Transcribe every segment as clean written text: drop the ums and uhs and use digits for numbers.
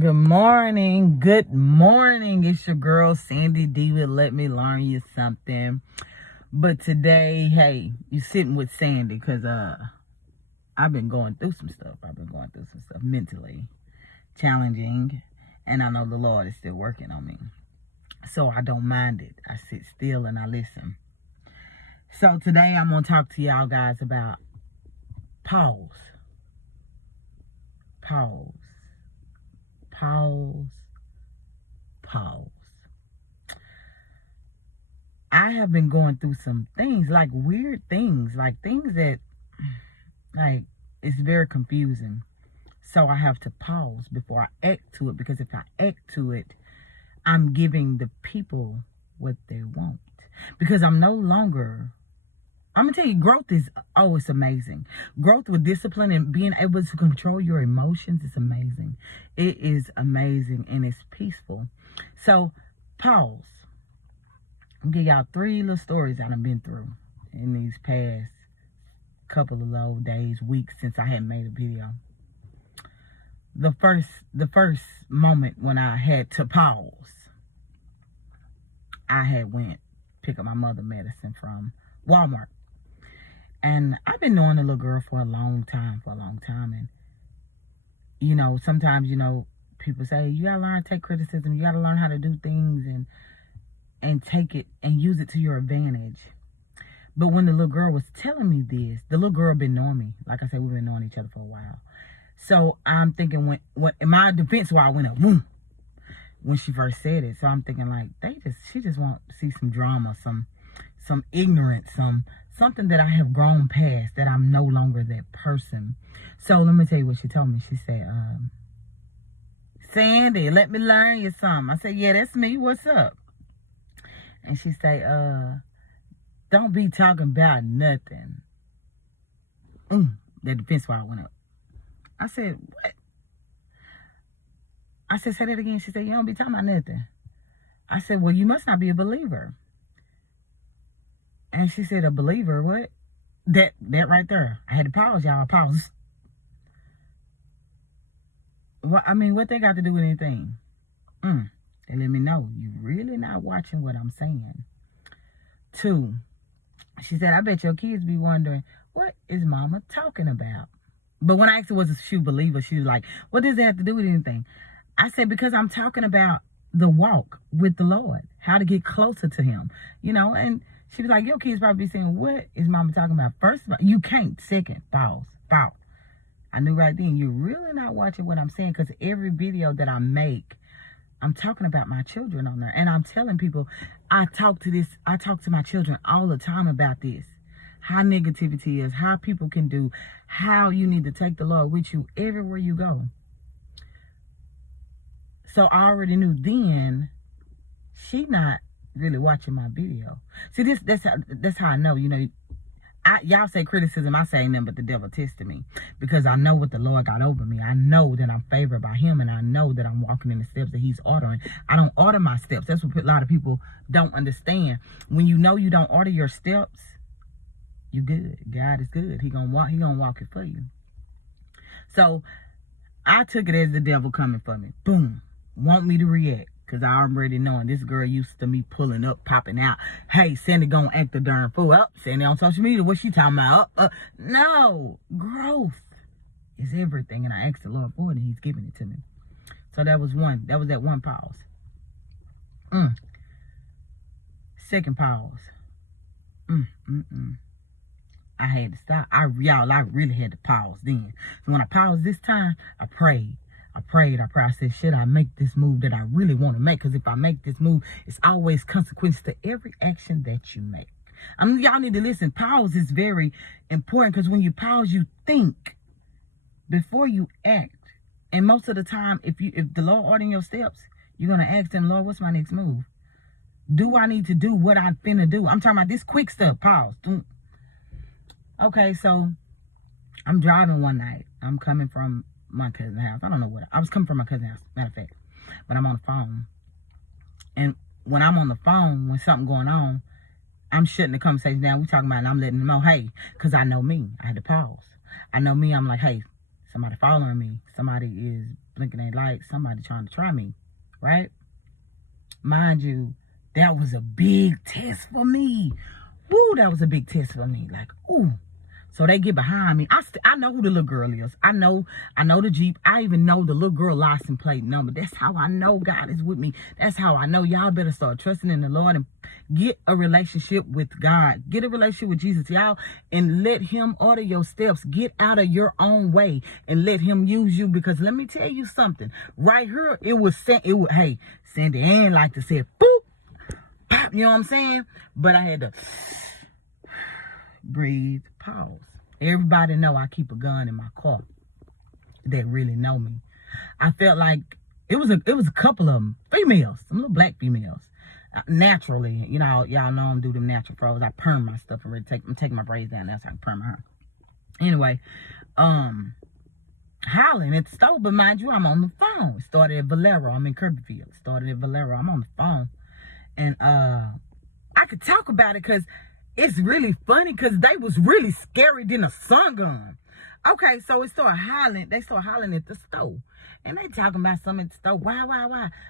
Good morning. Good morning. It's your girl Sandy D with Let Me Learn You Something. But today, hey, you sitting with Sandy because I've been going through some stuff. Mentally challenging, and I know the Lord is still working on me. So I don't mind it. I sit still and I listen. So today I'm going to talk to y'all guys about pause. Pause. Pause. Pause. I have been going through some things, like weird things, like things that, like, it's very confusing. So I have to pause before I act to it, because if I act to it, I'm giving the people what they want. Because I'm no longer, I'm going to tell you, growth is always amazing. Growth with discipline and being able to control your emotions is amazing. It is amazing and it's peaceful. So, pause. I'll give y'all 3 little stories that I've been through in these past couple of low days, weeks since I hadn't made a video. The first moment when I had to pause, I had went pick up my mother medicine from Walmart. And I've been knowing the little girl for a long time. And, you know, sometimes, you know, people say, you got to learn to take criticism. You got to learn how to do things and take it and use it to your advantage. But when the little girl was telling me this, the little girl been knowing me. Like I said, we've been knowing each other for a while. So I'm thinking, when in my defense, why I went up, boom, when she first said it. So I'm thinking, like, she just want to see some drama, some ignorance, something that I have grown past, that I'm no longer that person. So let me tell you what she told me. She said, Sandy, let me learn you something. I said, yeah, that's me. What's up? And she said, don't be talking about nothing. That defense why I went up. I said, what? I said, say that again. She said, you don't be talking about nothing. I said, well, you must not be a believer. And she said, a believer? What? That right there. I had to pause, y'all. Pause. Well, I mean, what they got to do with anything? They let me know you really not watching what I'm saying. 2, she said, I bet your kids be wondering, what is mama talking about? But when I asked her, was she a believer, she was like, what does that have to do with anything? I said, because I'm talking about the walk with the Lord, how to get closer to him, you know. And she was like, your kids probably be saying, what is mama talking about? First of all, you can't. Second, pause. I knew right then, you're really not watching what I'm saying, because every video that I make, I'm talking about my children on there. And I'm telling people, I talk to my children all the time about this. How negativity is, how people can do, how you need to take the Lord with you everywhere you go. So I already knew then she not really watching my video. See, that's how I know, you know. Y'all say criticism, I say nothing but the devil testing me, because I know what the Lord got over me. I know that I'm favored by him, and I know that I'm walking in the steps that he's ordering. I don't order my steps. That's what a lot of people don't understand. When you know you don't order your steps, you good. God is good. He gonna walk it for you. So I took it as the devil coming for me. Boom. Want me to react. Because I already knowing this girl used to me pulling up, popping out. Hey, Sandy gonna act the darn fool. Up, Sandy on social media. What she talking about? No. Growth is everything. And I asked the Lord for it, and he's giving it to me. So that was one. That was that one pause. Second pause. I had to stop. I really had to pause then. So when I paused this time, I prayed. I said, should I make this move that I really want to make? Because if I make this move, it's always consequence to every action that you make. Y'all need to listen. Pause is very important, because when you pause, you think before you act. And most of the time, if the Lord ordering your steps, you're going to ask them, Lord, what's my next move? Do I need to do what I'm finna do? I'm talking about this quick stuff. Pause. Okay, so I'm driving one night. I'm coming from my cousin's house. I don't know what. I was coming from my cousin's house, matter of fact. But I'm on the phone. And when I'm on the phone, when something going on, I'm shutting the conversation down. We talking about it, and I'm letting them know, hey, because I know me. I had to pause. I know me. I'm like, hey, somebody following me, somebody is blinking their lights, somebody trying to try me, right? Mind you, that was a big test for me. Woo, that was a big test for me. Like, ooh. So they get behind me. I know who the little girl is. I know the Jeep. I even know the little girl license plate number. That's how I know God is with me. That's how I know y'all better start trusting in the Lord and get a relationship with God. Get a relationship with Jesus, y'all, and let him order your steps. Get out of your own way and let him use you, because let me tell you something. Right here, hey, Sandy Ann like to say, boop, pop, you know what I'm saying? But I had to breathe, pause. Everybody know I keep a gun in my car that really know me. I felt like it was a couple of them, females, some little black females. Naturally, you know, y'all know I'm do them natural froze. I perm my stuff and I'm taking my braids down there so I can perm my hair. Anyway, hollering at the stove, but mind you, I'm on the phone. It started at Valero. I'm in Kirbyfield. Started at Valero. I'm on the phone, and I could talk about it because it's really funny, because they was really scary than a sun gun. Okay, so it started hollering. They started hollering at the stove. And they talking about something at the stove. Why?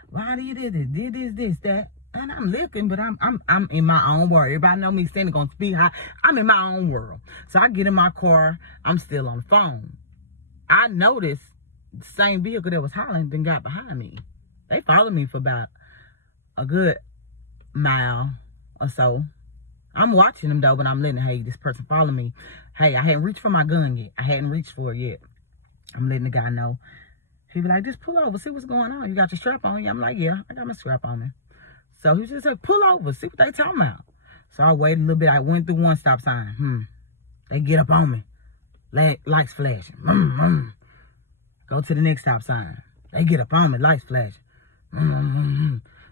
Why do you do this? Did this, that? And I'm looking, but I'm in my own world. Everybody know me standing gonna speak high. I'm in my own world. So I get in my car. I'm still on the phone. I noticed the same vehicle that was hollering then got behind me. They followed me for about a good mile or so. I'm watching them though, but I'm letting, hey, this person follow me. Hey, I hadn't reached for my gun yet. I hadn't reached for it yet. I'm letting the guy know. He be like, just pull over, see what's going on. You got your strap on you? I'm like, yeah, I got my strap on me. So he just said, pull over, see what they talking about. So I waited a little bit. I went through one stop sign. They get up on me. Lights flashing. Go to the next stop sign. They get up on me, lights flashing.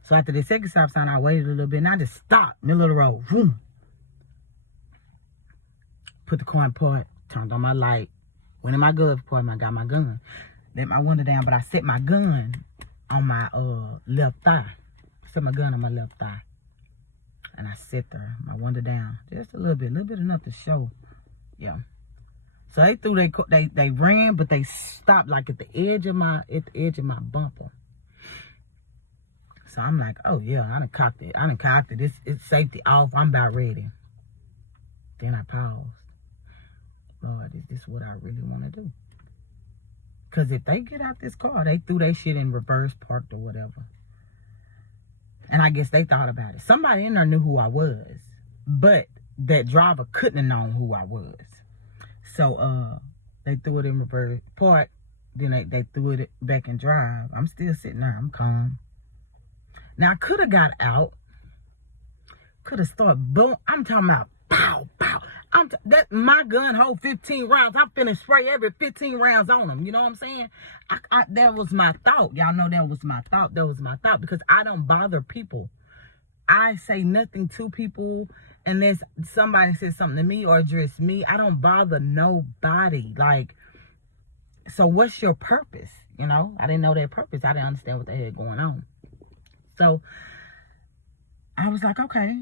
So after the second stop sign, I waited a little bit and I just stopped, middle of the road. Vroom. Put the car in park, turned on my light, went in my glove compartment, I got my gun. Let my window down, but I set my gun on my left thigh. Set my gun on my left thigh. And I sit there, my window down, just a little bit enough to show. Yeah. So they threw they ran, but they stopped like at the edge of my bumper. So I'm like, oh yeah, I done cocked it. It's safety off. I'm about ready. Then I paused. Lord, is this what I really want to do? Because if they get out this car, they threw their shit in reverse, parked or whatever. And I guess they thought about it. Somebody in there knew who I was, but that driver couldn't have known who I was. So they threw it in reverse, park. Then they threw it back in drive. I'm still sitting there. I'm calm. Now I could have got out. Could have started boom. I'm talking about pow, pow. My gun hold 15 rounds. I'm finna spray every 15 rounds on them. You know what I'm saying? That was my thought. Y'all know that was my thought. That was my thought, because I don't bother people. I say nothing to people unless somebody says something to me or address me. I don't bother nobody. Like, so what's your purpose? You know, I didn't know their purpose. I didn't understand what they had going on. So I was like, okay,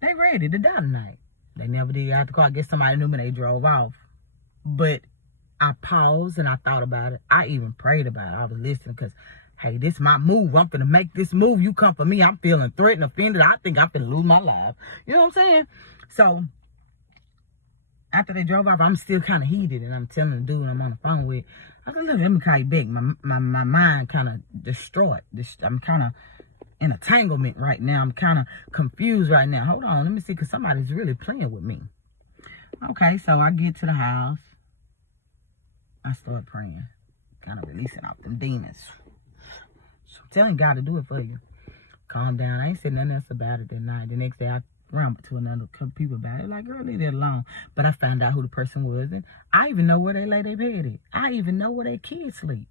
they ready to die tonight. They never did get out the car. I guess somebody knew me. They drove off. But I paused and I thought about it. I even prayed about it. I was listening because, hey, this is my move. I'm finna make this move. You come for me. I'm feeling threatened, offended. I think I'm finna lose my life. You know what I'm saying? So after they drove off, I'm still kind of heated. And I'm telling the dude I'm on the phone with, I was like, look, let me call you back. My mind kind of distraught. I'm kind of in entanglement right now. I'm kind of confused right now. Hold on, let me see, because somebody's really playing with me. Okay, so I get to the house. I start praying, kind of releasing out them demons. So I'm telling God to do it for you. Calm down. I ain't said nothing else about it that night. The next day, I ran to another couple people about it. Like, girl, leave that alone. But I found out who the person was, and I even know where they lay their bed at. I even know where their kids sleep.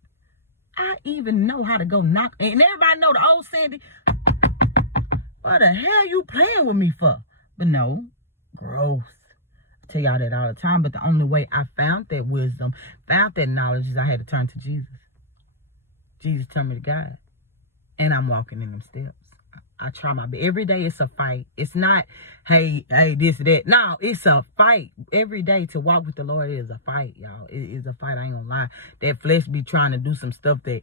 I even know how to go knock. And everybody know the old Sandy. What the hell you playing with me for? But no, growth. I tell y'all that all the time. But the only way I found that wisdom, found that knowledge, is I had to turn to Jesus. Jesus turned me to God. And I'm walking in them steps. I try my best. Every day it's a fight. It's not, hey, this, that. No, it's a fight. Every day to walk with the Lord is a fight, y'all. It is a fight. I ain't gonna lie. That flesh be trying to do some stuff that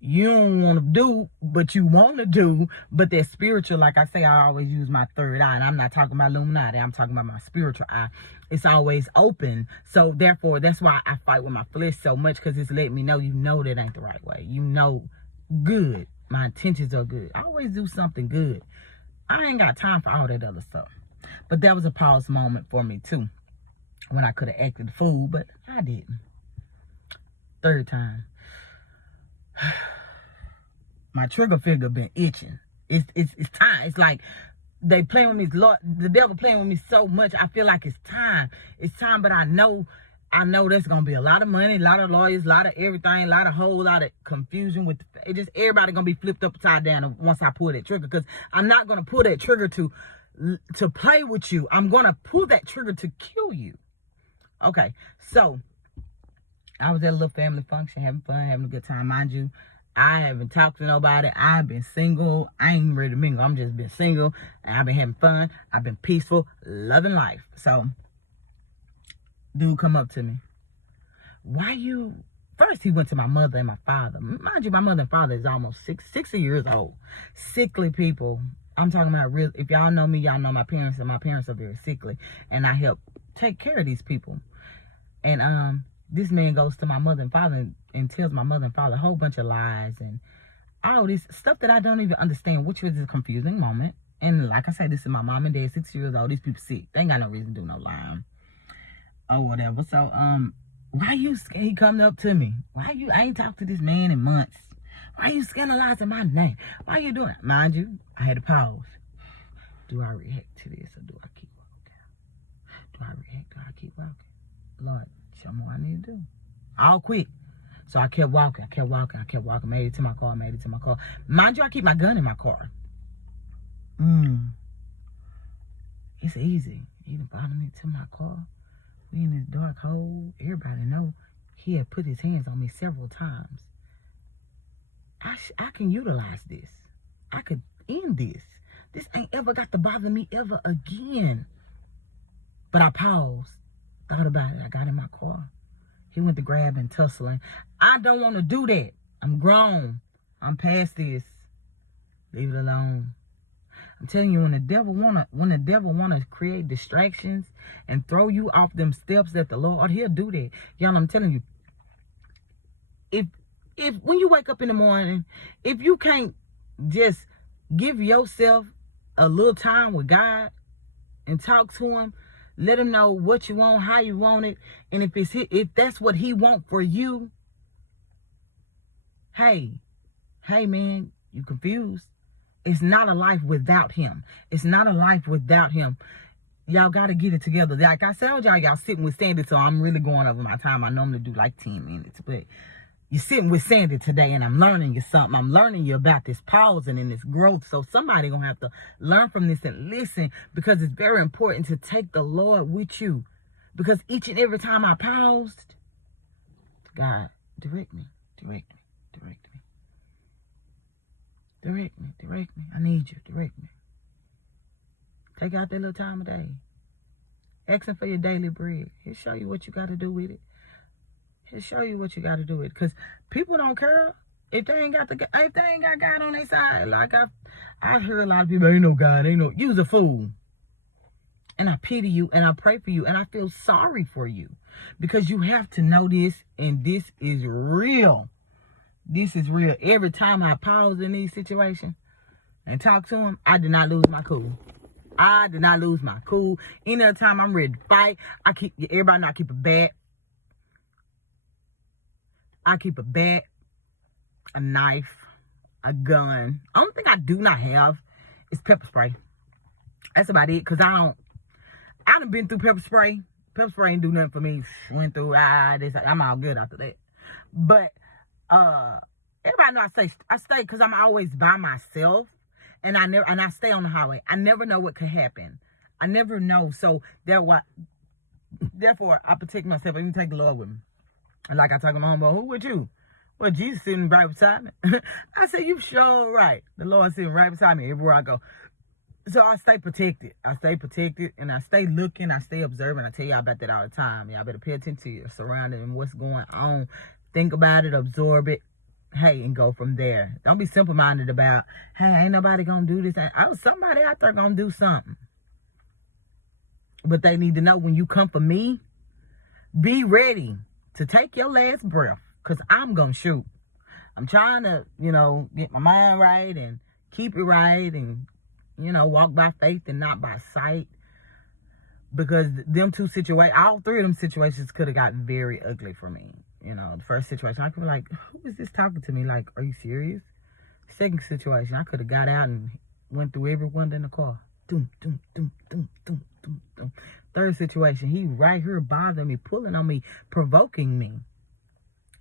you don't want to do, but you want to do. But that spiritual, like I say, I always use my third eye. And I'm not talking about Illuminati. I'm talking about my spiritual eye. It's always open. So therefore, that's why I fight with my flesh so much, because it's letting me know, that ain't the right way. Good. My intentions are good. I always do something good. I ain't got time for all that other stuff. But that was a pause moment for me too, when I could have acted the fool, but I didn't. Third time. My trigger finger been itching. It's time. It's like they playing with me. Lord, the devil playing with me so much. I feel like it's time. It's time, but I know there's gonna be a lot of money, a lot of lawyers, a lot of everything, a lot of confusion with it. Just everybody gonna be flipped upside down once I pull that trigger, because I'm not gonna pull that trigger to play with you. I'm gonna pull that trigger to kill you. Okay, so I was at a little family function, having fun, having a good time. Mind you, I haven't talked to nobody. I've been single. I ain't ready to mingle. I'm just been single, and I've been having fun. I've been peaceful, loving life. So dude come up to me. First he went to my mother and my father. Mind you, my mother and father is almost 60 years old. Sickly people. I'm talking about real. If y'all know me, y'all know my parents, and my parents are very sickly. And I help take care of these people. And this man goes to my mother and father and tells my mother and father a whole bunch of lies and all this stuff that I don't even understand, which was a confusing moment. And like I said, this is my mom and dad, 60 years old. These people sick. They ain't got no reason to do no lying or whatever. So he coming up to me. I ain't talked to this man in months. Why you scandalizing my name? Why you doing it? Mind you, I had to pause. Do I react to this or do I keep walking? Do I react? Do I keep walking? Lord, show me what I need to do. All quick. So I kept walking. Made it to my car. Mind you, I keep my gun in my car. It's easy. He done followed me to my car. We in this dark hole. Everybody know he had put his hands on me several times. I can utilize this. I could end this. This ain't ever got to bother me ever again. But I paused. Thought about it. I got in my car. He went to grab and tussling. I don't want to do that. I'm grown. I'm past this. Leave it alone. I'm telling you, when the devil wanna create distractions and throw you off them steps that the Lord, he'll do that. Y'all, I'm telling you, if when you wake up in the morning, if you can't just give yourself a little time with God and talk to him, let him know what you want, how you want it, and if that's what he want for you, hey man, you confused. It's not a life without him. It's not a life without him. Y'all got to get it together. Like I told y'all sitting with Sandy, so I'm really going over my time. I normally do like 10 minutes, but you're sitting with Sandy today, and I'm learning you something. I'm learning you about this pausing and this growth. So somebody going to have to learn from this and listen, because it's very important to take the Lord with you. Because each and every time I paused, God, direct me. I need you. Direct me. Take out that little time a day. Asking for your daily bread. He'll show you what you got to do with it. Because people don't care if they ain't got God on their side. Like I heard a lot of people, ain't no God, you's a fool. And I pity you and I pray for you and I feel sorry for you, because you have to know this, and this is real. This is real. Every time I pause in these situations and talk to him, I did not lose my cool. Any other time I'm ready to fight, everybody know I keep a bat. A knife, a gun. Only thing I do not have is pepper spray. That's about it, because I done been through pepper spray. Pepper spray ain't do nothing for me. Went through, I'm all good after that. But everybody know I stay because I'm always by myself, and I stay on the highway. I never know what could happen. I never know. So therefore I protect myself. I even take the Lord with me. And like I talk to my homeboy, who with you? Well, Jesus sitting right beside me. I said, you sure right. The Lord sitting right beside me everywhere I go. So I stay protected. And I stay looking. I stay observing. I tell y'all about that all the time. Y'all better pay attention to your surroundings and what's going on. Think about it, absorb it. Hey, and go from there. Don't be simple-minded about, hey, ain't nobody gonna do this. Somebody out there gonna do something. But they need to know when you come for me, be ready to take your last breath. Because I'm gonna shoot. I'm trying to, get my mind right and keep it right and, walk by faith and not by sight. Because them two situations, all three of them situations could have gotten very ugly for me. The first situation, I could be like, who is this talking to me? Like, are you serious? Second situation, I could have got out and went through everyone in the car. Doom, doom, doom, doom, doom, doom, doom. Third situation, he right here bothering me, pulling on me, provoking me.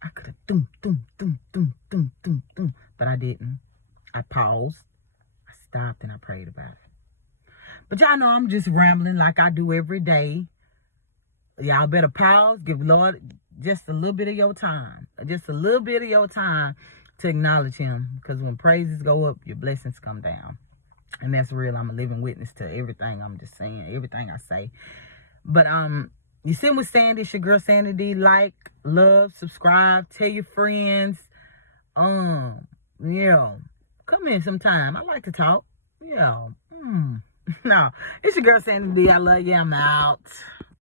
I could have doom, doom, doom, doom, doom, doom, doom. But I didn't. I paused. I stopped and I prayed about it. But y'all know I'm just rambling like I do every day. Y'all better pause. Give Lord just a little bit of your time. Just a little bit of your time to acknowledge him. Because when praises go up, your blessings come down. And that's real. I'm a living witness to everything I'm just saying. Everything I say. But, you sitting with Sandy, it's your girl Sandy D. Like, love, subscribe, tell your friends. Come in sometime. I like to talk. No, it's your girl Sandy D. I love you. I'm out.